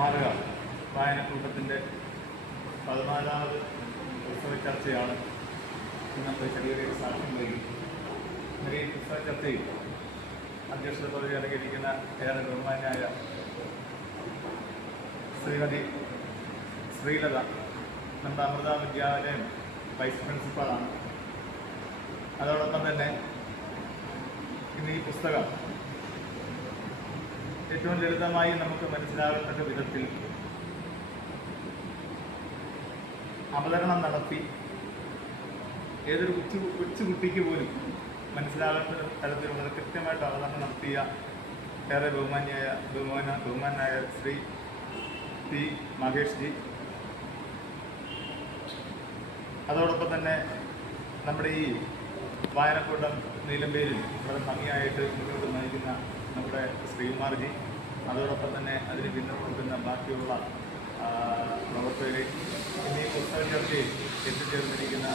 സ്മാരക വായനക്കൂട്ടത്തിൻ്റെ 14ാമത് പുസ്തക ചർച്ചയാണ് ഇന്നത്തെ ചെറിയൊരു സാക്ഷ്യം വൈകി. ഈ പുസ്തക ചർച്ചയിൽ അധ്യക്ഷത പദവി അലങ്കരിക്കുന്ന ഏറെ ബഹുമാന്യായ ശ്രീമതി ശ്രീലത നമ്മുടെ അമൃത വിദ്യാലയം വൈസ് പ്രിൻസിപ്പാളാണ്. അതോടൊപ്പം തന്നെ ഇന്ന് ഈ പുസ്തകം ഏറ്റവും ലളിതമായി നമുക്ക് മനസ്സിലാകത്തക്ക വിധത്തിൽ അവതരണം നടത്തി ഏതൊരു കൊച്ചുകുട്ടിക്ക് പോലും മനസ്സിലാകാത്ത തരത്തിലുള്ള കൃത്യമായിട്ട് അവതരണം നടത്തിയ ഏറെ ബഹുമാനായ ശ്രീ പി മഹേഷ് ജി, അതോടൊപ്പം തന്നെ നമ്മുടെ ഈ വായനക്കൂട്ടം നീലമ്പേരിൽ വളരെ ഭംഗിയായിട്ട് മുന്നോട്ട് നയിക്കുന്ന നമ്മുടെ ശ്രീകുമാർജി, അതോടൊപ്പം തന്നെ അതിന് പിന്തുണ ബാക്കിയുള്ള പ്രവർത്തകരെ, ഇനി പുസ്തക ചർച്ചയിൽ എത്തിച്ചേർന്നിരിക്കുന്ന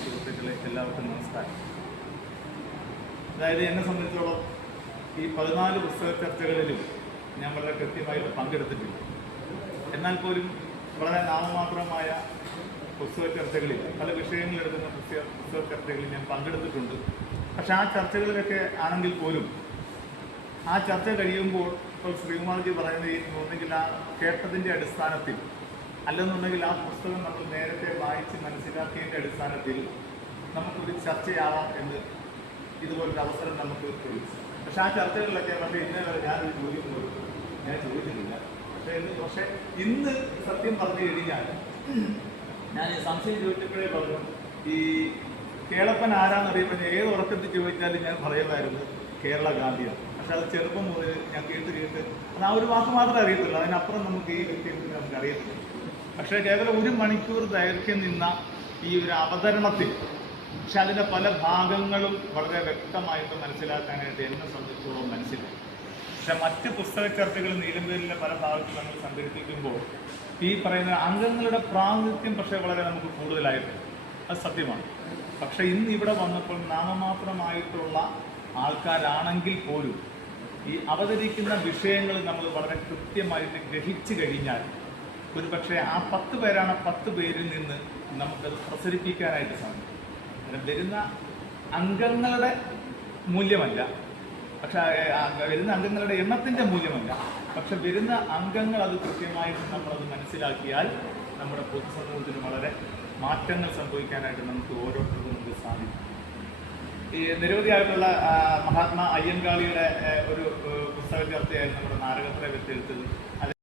സുഹൃത്തുക്കളെ എല്ലാവർക്കും നമസ്കാരം. അതായത് എന്നെ സംബന്ധിച്ചോളം ഈ 14 പുസ്തക ചർച്ചകളിലും ഞാൻ വളരെ കൃത്യമായിട്ട് പങ്കെടുത്തിട്ടില്ല. എന്നാൽ പോലും വളരെ നാമമാത്രമായ പുസ്തക ചർച്ചകളിൽ പല വിഷയങ്ങളെടുക്കുന്ന പുസ്തക ചർച്ചകളിൽ ഞാൻ പങ്കെടുത്തിട്ടുണ്ട്. പക്ഷെ ആ ചർച്ചകളിലൊക്കെ ആണെങ്കിൽ പോലും ആ ചർച്ച കഴിയുമ്പോൾ ഇപ്പോൾ ശ്രീകുമാർജി പറയുന്നത് ഒന്നെങ്കിൽ ആ കേട്ടതിൻ്റെ അടിസ്ഥാനത്തിൽ, അല്ലെന്നുണ്ടെങ്കിൽ ആ പുസ്തകം നമ്മൾ നേരത്തെ വായിച്ച് മനസ്സിലാക്കിയതിൻ്റെ അടിസ്ഥാനത്തിൽ നമുക്കൊരു ചർച്ചയാവാം എന്ന് ഇതുപോലൊരു അവസരം നമുക്ക് കിട്ടും. പക്ഷെ ആ ചർച്ചകളിലൊക്കെ ഇന്നേ വരെ ഞാനൊരു ഞാൻ ചോദിച്ചിട്ടില്ല. പക്ഷേ ഇന്ന് സത്യം പറഞ്ഞു കഴിഞ്ഞാൽ ഞാൻ സംശയം ചോദിച്ചപ്പോഴേ പറഞ്ഞു, ഈ കേളപ്പൻ ആരാന്നറിയുമ്പോൾ ഏത് ഉറക്കത്തിൽ ചോദിച്ചാലും ഞാൻ പറയുമായിരുന്നു കേരള ഗാന്ധിയാണ്. പക്ഷെ അത് ചെറുപ്പം മുതൽ ഞാൻ കേട്ട് അത് ആ ഒരു വാക്ക് മാത്രമേ അറിയത്തുള്ളൂ. അതിനപ്പുറം നമുക്ക് ഈ വ്യക്തിയെ നമുക്ക് അറിയത്തില്ല. പക്ഷേ കേവലം 1 മണിക്കൂർ ദൈർഘ്യം നിന്ന ഈ ഒരു അവതരണത്തിൽ പക്ഷെ അതിൻ്റെ പല ഭാഗങ്ങളും വളരെ വ്യക്തമായിട്ട് മനസ്സിലാക്കാനായിട്ട് എന്നെ സംബന്ധിച്ചോളം മനസ്സിലായി. പക്ഷെ മറ്റ് പുസ്തക ചർച്ചകൾ നീലമ്പേരിലെ പല ഭാഗത്തും നമ്മൾ സംഘടിപ്പിക്കുമ്പോൾ ഈ പറയുന്ന അംഗങ്ങളുടെ പ്രാതിനിധ്യം പക്ഷേ വളരെ നമുക്ക് കൂടുതലായിട്ടുണ്ട്. അത് സത്യമാണ്. പക്ഷെ ഇന്ന് ഇവിടെ വന്നപ്പോൾ നാമമാത്രമായിട്ടുള്ള ആൾക്കാരാണെങ്കിൽ പോലും ഈ അവതരിക്കുന്ന വിഷയങ്ങൾ നമ്മൾ വളരെ കൃത്യമായിട്ട് ഗ്രഹിച്ചു കഴിഞ്ഞാൽ ഒരു പക്ഷേ ആ 10 പേരാണ് 10 പേരിൽ നിന്ന് നമുക്കത് പ്രസരിപ്പിക്കാനായിട്ട് സാധിക്കും. വരുന്ന അംഗങ്ങളുടെ മൂല്യമല്ല, പക്ഷെ വരുന്ന അംഗങ്ങളുടെ എണ്ണത്തിൻ്റെ മൂല്യമല്ല, പക്ഷെ വരുന്ന അംഗങ്ങൾ അത് കൃത്യമായിട്ട് നമ്മളത് മനസ്സിലാക്കിയാൽ നമ്മുടെ പൊതുസമൂഹത്തിന് വളരെ മാറ്റങ്ങൾ സംഭവിക്കാനായിട്ട് നമുക്ക് ഓരോരുത്തർക്കും നമുക്ക് സാധിക്കും. ഈ നിരവധിയായിട്ടുള്ള മഹാത്മാ അയ്യങ്കാളിയുടെ ഒരു പുസ്തക ചർച്ചയായിരുന്നു നമ്മുടെ നാരകത്തിലെ വ്യക്തിയെടുത്തത്.